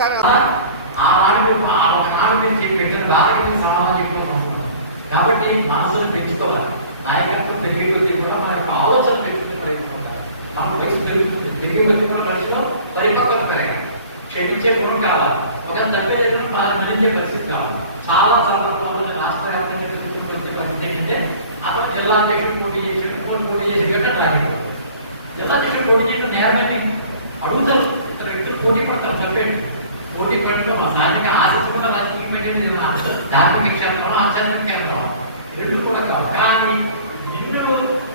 ఒకసారి ఆ వాడికి ఆ ఒక మాట నుంచి పెట్టిన బాధకి సామాజికంలో కాబట్టి మనసును పెంచుకోవాలి. నాయకత్వం పెరిగే కొద్దీ కూడా మన యొక్క ఆలోచన పెంచుకునే ప్రయత్నం ఉండాలి కాబట్టి వయసు పెరుగుతుంది. పెరిగే కొద్దీ కూడా మనిషిలో పరిపక్వత పెరగాలి. క్షమించే గుణం కావాలి. ఒక తప్పేదైనా మనం మరించే పరిస్థితి కావాలి చాలా సందర్భంలో రాష్ట్ర వ్యాప్తంగా పెరుగుతున్న వచ్చే పరిస్థితి ఏంటంటే అతను జిల్లా అధ్యక్షుడు పోటీ చేసి పోటీ పోటీ చేసి గట్ట రాజకీయం జిల్లా అధ్యక్షుడు పోటీ చేయడం నేరమని అడుగుతారు ఇతర వ్యక్తులు పోటీ పడతారు చెప్పేది పోటీ పడటం సాధారణంగా ఆశించకుండా రాజకీయ పనిచేయడం ధార్మిక క్షేత్రం ఆచరణ క్షేత్రం రెండు కూడా కాదు కానీ నిన్ను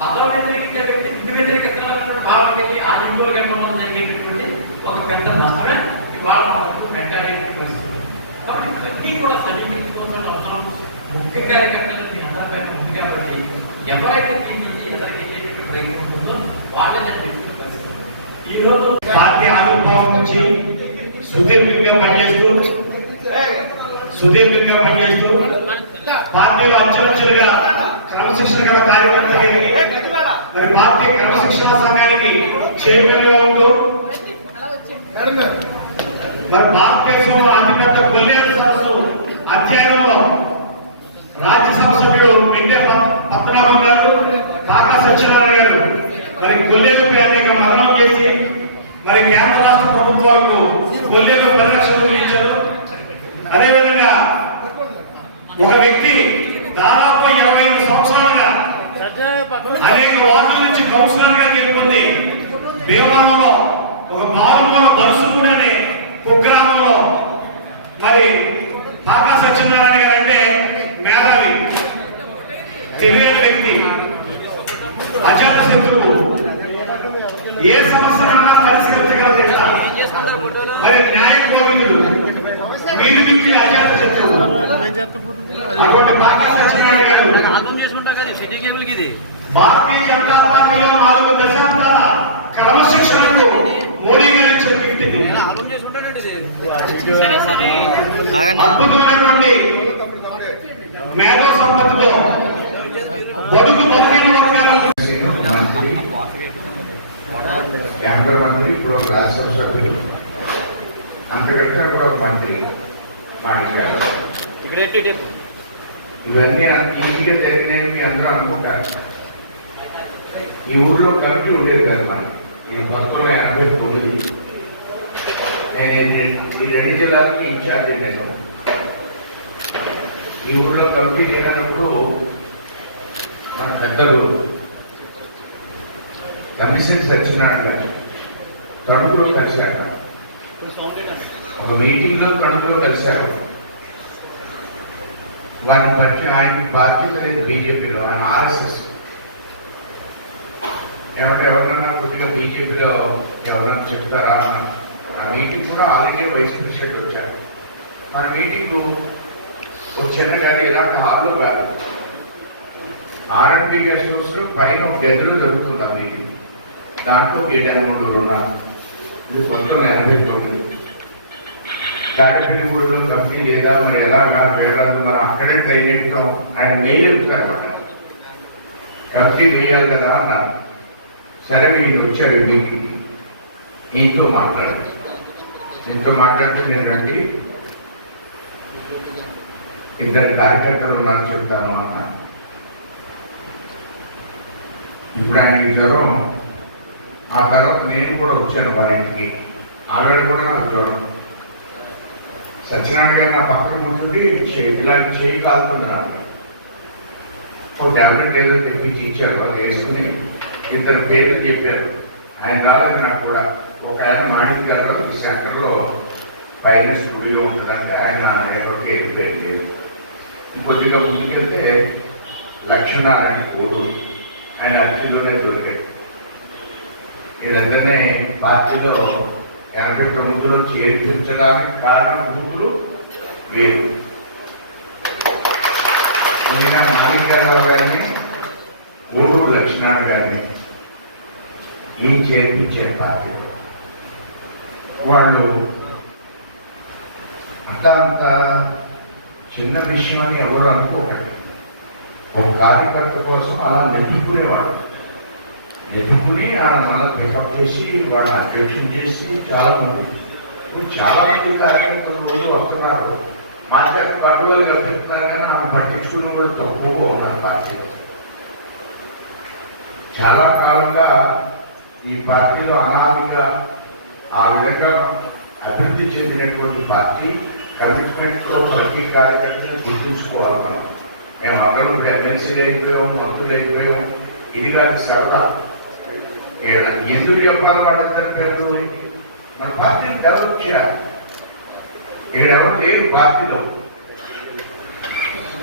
పదవ వ్యతిరేకించే వ్యక్తి నిన్ను వ్యతిరేకిస్తానటువంటి భావం కలిగి ఆ లింగోలు గడపడంలో జరిగేటటువంటి ఒక పెద్ద నష్టమే ఇవాళ మనకు వెంటాడేటువంటి పరిస్థితి కాబట్టి ఇవన్నీ కూడా సమీక్షించుకోవాల్సిన అవసరం ముఖ్య కార్యకర్తలు మీ అందరిపైన ఉంది కాబట్టి ఎవరైతే దీనికి ఎవరికి ప్రయత్నం ఉంటుందో వాళ్ళని పరిస్థితి. ఈ రోజు పార్టీ ఆవిర్భావం నుంచి సుదీర్ఘంగా పనిచేస్తూ సుదీర్ఘంగా పనిచేస్తూ పార్టీలో అంచెలంచెలుగా క్రమశిక్షణ గల కార్యకర్తలకి మరి పార్టీ క్రమశిక్షణ సంఘానికి చైర్మన్గా ఉంటూ మరి భారతదేశంలో అతిపెద్ద కొల్లేరు సదస్సు అధ్యయనంలో రాజ్యసభ సభ్యుడు మిడ్డే పద్మనాభం గారు కాకా సత్యనారాయణ గారు మరి కొల్లేరుపై అనేక మరణం చేసి మరి కేంద్ర రాష్ట్ర ప్రభుత్వాలకు కొల్లేరు పరిరక్షణ చేయించారు అదేవిధంగా ఒక వ్యక్తి దాదాపు ఇరవై ఐదు సంవత్సరాలుగా అనేక వార్డుల నుంచి కౌన్సిలర్గా గెలుపొంది భీమవరంలో ఒక మారుమూల బరుసుకునే కుగ్రామంలో మరి పాకా సత్యనారాయణ గారు అంటే మేధావి తెలియని వ్యక్తి అజాత శత్రువు. ఏ సమస్యనన్నా పరిష్కరించగల వ్యక్తి. మరి న్యాయ కోవిదుడు. శత్రువు. అటువంటి పాకా సత్యనారాయణ గారు. నాకు ఆల్బమ్ చేసుకుంటా కదా సిటీ కేబుల్కి ఇది. భారతీయ జనతా నాలుగు దశాబ్దాల క్రమశిక్షణకు మోడీ గారు ఆల్బమ్ చేసుకుంటానండి ఇది. అద్భుతమైనటువంటి మేధో సంపత్తిలో బడుగు బలహీన వర్గాల మంత్రి కేంద్ర మంత్రి ఇప్పుడు ఒక రాజ్యసభ సభ్యులు అంతకంటే కూడా మంత్రి టేప్ ఇవన్నీ అంత ఈజీగా జరిగినాయని మీ అందరూ అనుకుంటారు. ఈ ఊర్లో కమిటీ ఉండేది కదా మనకి. ఇది పంతొమ్మిది వందల ఎనభై తొమ్మిది. నేను ఈ రెండు జిల్లాలకి ఇన్ఛార్జ్ నేను ఈ ఊర్లో కమిటీ లేనప్పుడు మన పెద్దలు కమిషన్ సత్యనారాయణ గారు తణుకులో కలిశారు. ఒక మీటింగ్లో తణుకులో కలిశారు. వారిని బట్టి ఆయన బాధ్యత లేదు బీజేపీలో ఆయన ఆర్ఎస్ఎస్. ఏమంటే ఎవరన్నా కొద్దిగా బీజేపీలో ఎవరన్నా చెప్తారా? అన్నారు ఆ మీటింగ్ కూడా ఆల్రెడీ వైస్ ప్రెసిడెంట్ వచ్చారు. మన మీటింగ్ ఒక చిన్న గది ఇలాంటి హాల్లో కాదు. ఆర్ఎండ్బి గెస్ట్ హౌస్లో పైన ఒక గదిలో జరుగుతుంది ఆ మీటింగ్ దాంట్లో ఏడు మూడు ఉన్నారు. ఇది పంతొమ్మిది ఎనభై తొమ్మిది. తాడపల్లిగూడలో కంపెనీ లేదా మరి ఎలాగా వెళ్ళదు మనం అక్కడే ట్రైన్ ఎక్కుతాం ఆయన మెయిల్ ఎక్కుతారు కంపెనీ వేయాలి కదా అన్నారు. సరే ఈయన వచ్చారు మీటింగ్కి ఇంట్లో మాట్లాడారు. ఇంట్లో మాట్లాడుతున్నాను రండి. ఇద్దరు కార్యకర్తలు ఉన్నారు చెప్తాను అన్నారు. ఇప్పుడు ఆయన జ్వరం ఆ తర్వాత నేను కూడా వచ్చాను వారింటికి. ఆవిడ కూడా నాకు సత్యనారాయణ గారు నా పక్కన కూర్చుంటే చే- ఇలా చేయి కాలుతుంది నాకు ఒక ట్యాబ్లెట్ ఏదో తెప్పించి ఇచ్చారు వాళ్ళు వేసుకుని ఇద్దరు పేర్లు చెప్పారు. ఆయన రాలేదు నాకు కూడా. ఒక ఆయన మాణిక్ గారిలో ఈ సెంటర్లో పైన స్టూడియో ఉంటుందంటే ఆయన ఎక్కడికి వెళ్ళిపోయింది కొద్దిగా ముందుకెళ్తే లక్ష్మీనారాయణ కోడు ఆయన అతిథిలోనే దొరికాడు. వీళ్ళందరినీ పార్టీలో ఎనభై తొమ్మిదిలో చేర్పించడానికి కారణం కూతురు వేరు. ఇంకా గారిని ఊరూరు లక్ష్మణ్ గారిని ఈయన చేర్పించారు పార్టీలో వాళ్ళు అంత అంత చిన్న విషయం అని ఎవరు అనుకోకండి. ఒక కార్యకర్త కోసం అలా నెట్టుకునేవాళ్ళు నెట్టుకుని ఆయన మళ్ళీ పికప్ చేసి వాళ్ళని అధ్యక్షం చేసి చాలా మంది ఇప్పుడు చాలా మంది కార్యకర్తలు రోజు వస్తున్నారు. మాట్లాడి కండువాలు కల్పిస్తున్నారు కానీ ఆమె పట్టించుకుని కూడా తక్కువగా ఉన్నారు పార్టీలో. చాలా కాలంగా ఈ పార్టీలో అనాదిగా ఆ విధంగా అభివృద్ధి చెందినటువంటి పార్టీ కమిట్మెంట్తో ప్రతి కార్యకర్తను గుర్తుంచుకోవాలి మనం. మేము ఇప్పుడు ఎమ్మెల్సీలు అయిపోయాం మంత్రులు అయిపోయాం. ఇది కాదు సరదా. ఎందుకు చెప్పాలి వాళ్ళిద్దరి పేర్లు. మన పార్టీని డెవలప్ చేయాలి ఇక్కడ ఎవరు లేరు పార్టీలో.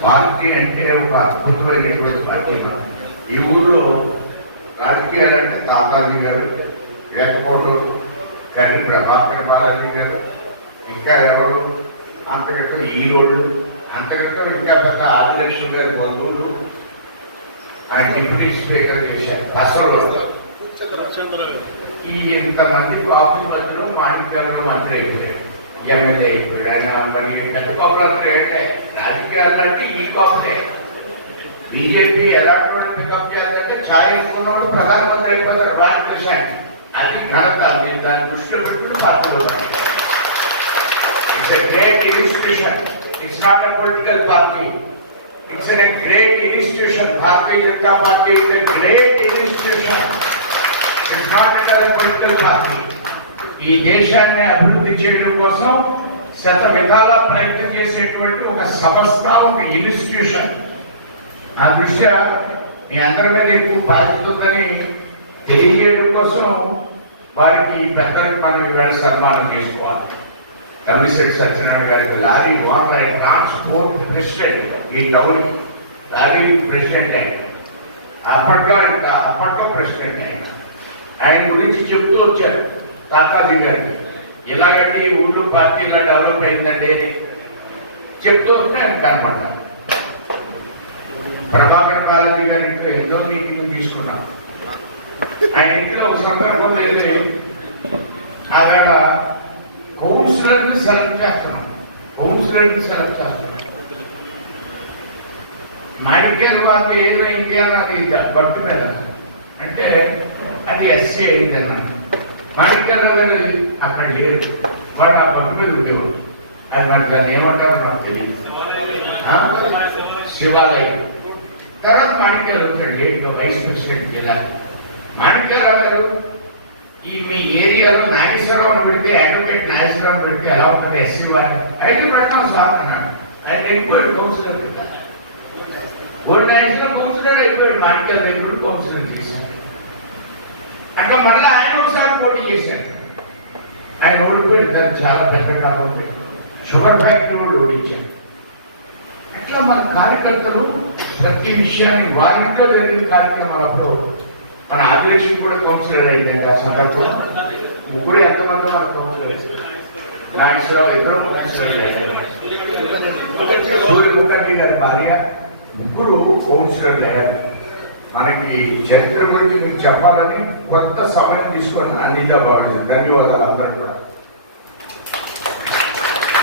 పార్టీ అంటే ఒక అద్భుతమైనటువంటి పార్టీ మనం ఈ ఊళ్ళో రాజకీయాలు అంటే తాతాజీ గారు వేటకోటలు కర్రి ప్రభాకర్ బాలాజీ గారు ఇంకా ఎవరు? అంతక్రితం రోడ్లు అంతక్రితం ఇంకా పెద్ద ఆదిలక్ష్మి గారి బంధువులు ఆయన డిప్యూటీ స్పీకర్ చేశారు. అసలు ఈ ఇంతమంది కాపుల మధ్యలో మాణిక్యాలు మంత్రి అయిపోయారు ఎమ్మెల్యే అయిపోయాడు ఆయన మరి పెద్ద కాపులు అందరూ ఏంటే? రాజకీయాలు అంటే ఈ కాపులే. బీజేపీ ఎలాంటి వాడిని పికప్ చేద్దంటే ఛాయ్ అనుకున్నవాడు ప్రధానమంత్రి అయిపోతారు భారతదేశానికి అది ఘనత. నేను దాన్ని దృష్టిలో పెట్టుకుని పార్టీలో it's a great institution it's not a political party it's a great institution Bharatiya Janata party is a great institution political party. ఈ దేశాన్ని అభివృద్ధి చేయడం కోసం శత విధాల ప్రయత్నం చేసేటువంటి ఒక సంస్థ ఒక ఇన్స్టిట్యూషన్ ఆ దృష్ట్యా మీ అందరి మీద ఎక్కువ బాధితుందని ఉందని తెలియజేయడం కోసం వారికి పెద్దలకి మనం ఇవాళ సన్మానం చేసుకోవాలి. తమిళశెట్టి సత్యనారాయణ గారికి lorry owner and transport president ఈ టౌన్ లారీ ప్రెసిడెంట్ ఆయన అప్పట్లో ఇంకా అప్పట్లో ప్రెసిడెంట్ ఆయన ఆయన గురించి చెప్తూ వచ్చారు. తాతాజీ గారు ఇలాగంటే ఈ ఊళ్ళో పార్టీ ఇలా డెవలప్ అయిందండి చెప్తూ వస్తే ఆయన కనపడ్డారు. ప్రభాకర్ బాలాజీ గారి ఇంట్లో ఎంతో మీటింగ్ తీసుకున్నాం. ఆయన ఇంట్లో ఒక సందర్భం లేదు. అక్కడ కౌన్సిలర్ని సెలెక్ట్ చేస్తున్నాం. కౌన్సిలర్ని సెలెక్ట్ చేస్తున్నాం. మాణిక్యాల వార్త ఏమైంది అని అది గట్టు మీద. అంటే అది ఎస్సీ అయింది అన్నాను మాణిక్యరావు గారు అక్కడ లేరు. వాడు ఆ పక్క మీద ఉండేవాడు అది మరి దాన్ని ఏమంటారో నాకు తెలియదు. శివాలయం. తర్వాత మాణిక్యాలు వచ్చాడు లేట్గా వైస్ ప్రెసిడెంట్ జిల్లా మాణిక్యాలరావు గారు ఈ మీ ఏరియాలో నాగేశ్వరరావు పెడితే అడ్వకేట్ నాగేశ్వరరావు పెడితే ఎలా ఉంటుంది ఎస్సీ వారిని? అయితే పెడతాం సార్ అన్నాడు. ఆయన వెళ్ళిపోయాడు కౌన్సిలర్ కదా. ఓడి నాగేశ్వరరావు కౌన్సిలర్ అయిపోయాడు. మాణిక్యాల దగ్గర కౌన్సిలర్ చేశాడు అట్లా మళ్ళీ ఆయన ఒకసారి పోటీ చేశాడు ఆయన ఓడిపోయాడు దాన్ని చాలా పెద్ద కాలం షుగర్ ఫ్యాక్టరీ వాళ్ళు ఓడించారు. అట్లా మన కార్యకర్తలు ప్రతి విషయాన్ని వారింట్లో జరిగిన కార్యక్రమాలప్పుడు మన ఆదిలక్ష్మి కూడా కౌన్సిలర్ అయిందండి ఆ సందర్భంలో. ముగ్గురు ఎంతమంది మన కౌన్సిలర్ నాగేశ్వరరావు ఇద్దరు కౌన్సిలర్ సూర్య ముఖర్జీ గారి భార్య ముగ్గురు కౌన్సిలర్లు అయ్యారు. మనకి చరిత్ర గురించి మీకు చెప్పాలని కొంత సమయం తీసుకొని అనిదా బాగా ధన్యవాదాలు అందరూ కూడా.